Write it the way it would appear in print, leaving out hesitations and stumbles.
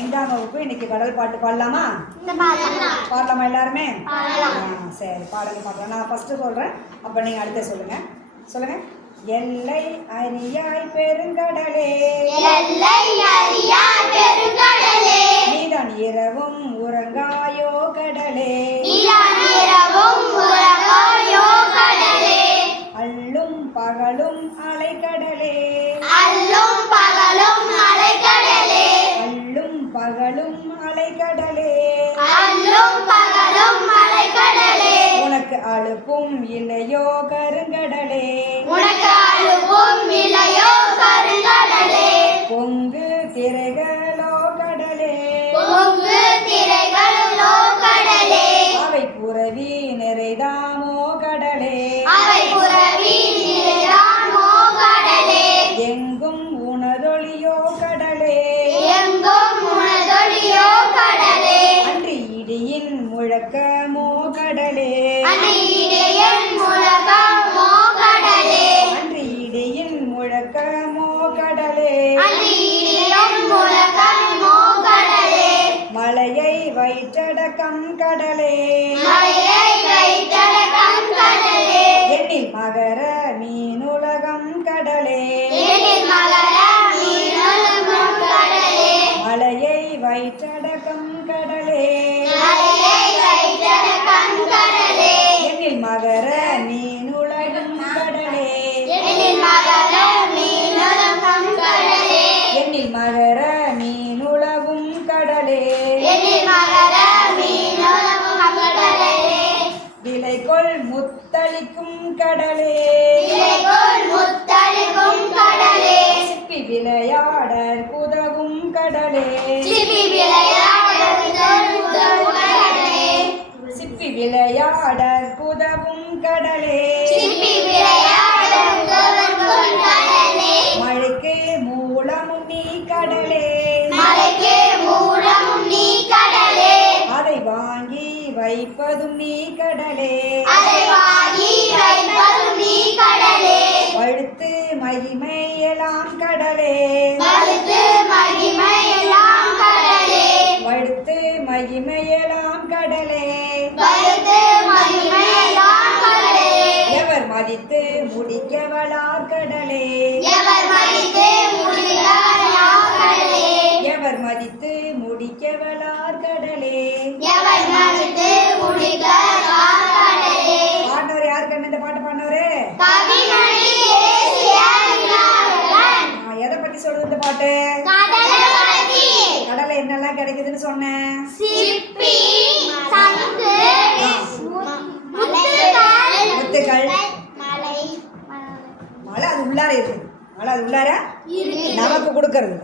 5ஆம் வகுப்பு இன்னைக்கு கடல் பாட்டு பாடலாமா? பாடலாமா எல்லாருமே? சரி, பாடல் பார்க்கலாம். நான் ஃபர்ஸ்ட் சொல்றேன், அப்ப நீங்க அடுத்து சொல்லுங்க. சொல்லுங்க. எல்லை அறியாய் பெருங்கடலே, எல்லை அறியாய் பெருங்கடலே, நீதான் இரவும் உறங்காயோ கடலே, நீதான் இரவும் உறங்காயோ கடலே, அல்லும் பகலும் அலைக்கடலே, அல்லும் பகலும் அலைக்கடலே, அல்லும் பகலும் அலைக்கடலே, அல்லும் பகலும் அலைக்கடலே, உனக்கு அலுப்பும் இல்லையோ கருங்கடலே, உனக்கு அலுப்பும் இல்லையோ கருங்கடலே, பொங்கு திரைகளோ கடலே, பொங்கு திரைகளோ கடலே, அவை புரவி நிறைதாமோ கடலே, அவை புரவி நிறைதாமோ கடலே, எங்கும் உனதொழியோ கடலே, எங்கும் உனதொழியோ கடலே, அன்றி இடியின் முழக்கமோ கடலே, அன்றி இடையன் முழக்கமோ கடலே, அன்றி இடியின் முழக்கமோ கடலே, அன்றி இடையன் முழக்கமோ கடலே, மலையை வயிற்றடக்கம் கடலே, மலையை வைத்தடக்கம் கடலே, எண்ணில் மகர மீனுலகம் கடலே, எழில் மகர மீனுலகம் கடலே, மலையை வயிற்றடக்கம் கடலே, மலையை வைத்தடக்கம் கடலே, எண்ணில் மகர மீனுலகம் கடலே, எழில் மகர மீனுலகம் கடலே, எண்ணில் மகர மீனுலகும் கடலே, எழில் மகர மீனுலகம் கடலே, விலைகொள் முத்தளிக்கும் கடலே, இலைகோல் முத்தளிக்கும் கடலே, சிப்பி விளையாடற் குதவும் கடலே, சிப்பி விளையாடும் கடலே, சிப்பி விளையாடற் குதவும் கடலே, சிப்பி விளையாடும் கடலே, மழைக்கு மூலமும் நீ கடலே, மலைக்கு மூலமும் நீ கடலே, அதை வாங்கி வைப்பதும் நீ கடலே, அதை வாங்கி வைப்பதும் நீ கடலே, வழுத்து மகிமையெல்லாம் கடலே, வலுத்து மகிமையெல்லாம் கடலே, வழுத்து மகிமையெல்லாம் கடலே, வலுத்து மகிமையெல்லாம் கடலே, எவர் மதித்து முடிக்கவளார் கடலே, எவர் மதித்து முடிக்கிறார் கடலே, எவர் மதித்து முடிக்கவளார் கடலே. எவர் மதித்து முடிக்கிறார் கடலே. பாடினவர் யார் கண்ணு இந்த பாட்டு பாடினவரு? கவிமணி தேசிய விநாயகன். எதை பத்தி சொல்றது இந்த பாட்டு? கடலை பத்தி. கடலை என்னெல்லாம் கிடைக்குதுன்னு சொன்னேன்? சிப்பி, சங்கு, முத்துக்கள். மலை மழை அது உள்ளார இருக்குது. மழை அது உள்ளார நமக்கு கொடுக்கறது.